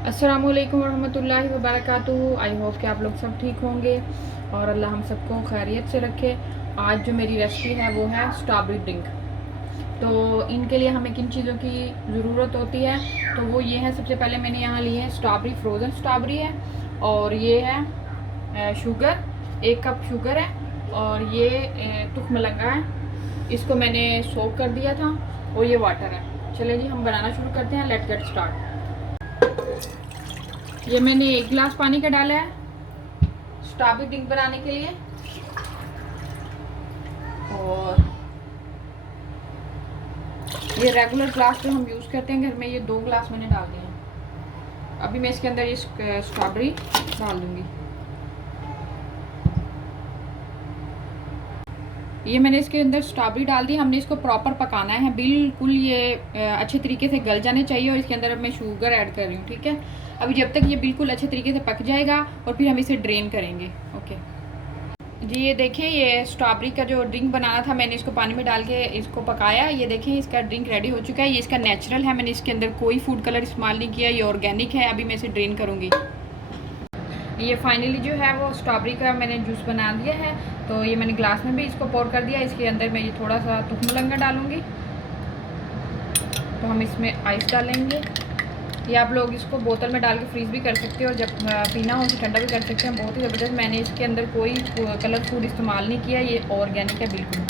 अस्सलामुअलैकुम वरहमतुल्लाहि वबरकातुहू। I hope कि आप लोग सब ठीक होंगे और अल्लाह हम सबको खैरियत से रखे। आज जो मेरी रेसिपी है वो है स्ट्रॉबेरी ड्रिंक। तो इनके लिए हमें किन चीज़ों की ज़रूरत होती है, तो वो ये है। सबसे पहले मैंने यहाँ ली है स्ट्रॉबेरी, फ्रोज़न स्ट्रॉबेरी है, और ये है शुगर, 1 कप शुगर है, और ये तुखमलंगा है, इसको मैंने सोक कर दिया था, और ये वाटर है। चलिए जी हम बनाना शुरू करते हैं। Let's get start. ये मैंने 1 गिलास पानी का डाला है स्ट्रॉबेरी ड्रिंक बनाने के लिए, और ये रेगुलर ग्लास जो हम यूज़ करते हैं घर में, ये 2 गिलास मैंने डाल दिए हैं। अभी मैं इसके अंदर ये स्ट्रॉबेरी डाल दूंगी। ये मैंने इसके अंदर स्ट्रॉबेरी डाल दी। हमने इसको प्रॉपर पकाना है, बिल्कुल ये अच्छे तरीके से गल जाने चाहिए। और इसके अंदर अब मैं शुगर ऐड कर रही हूँ, ठीक है। अभी जब तक ये बिल्कुल अच्छे तरीके से पक जाएगा और फिर हम इसे ड्रेन करेंगे। ओके जी, ये देखिए ये स्ट्रॉबेरी का जो ड्रिंक बनाना था, मैंने इसको पानी में डाल के इसको पकाया। ये देखें इसका ड्रिंक रेडी हो चुका है। ये इसका नेचुरल है, मैंने इसके अंदर कोई फूड कलर इस्तेमाल नहीं किया, ये ऑर्गेनिक है। अभी मैं इसे ड्रेन करूँगी। ये फाइनली जो है वो स्ट्रॉबेरी का मैंने जूस बना दिया है। तो ये मैंने ग्लास में भी इसको पोर कर दिया। इसके अंदर मैं ये थोड़ा सा तुखमलंगा डालूँगी। तो हम इसमें आइस डालेंगे। ये आप लोग इसको बोतल में डाल के फ्रीज़ भी कर सकते हो, जब पीना हो तो ठंडा भी कर सकते हैं। बहुत ही ज़बरदस्त। मैंने इसके अंदर कोई कलर फूड इस्तेमाल नहीं किया, ये ऑर्गेनिक है बिल्कुल।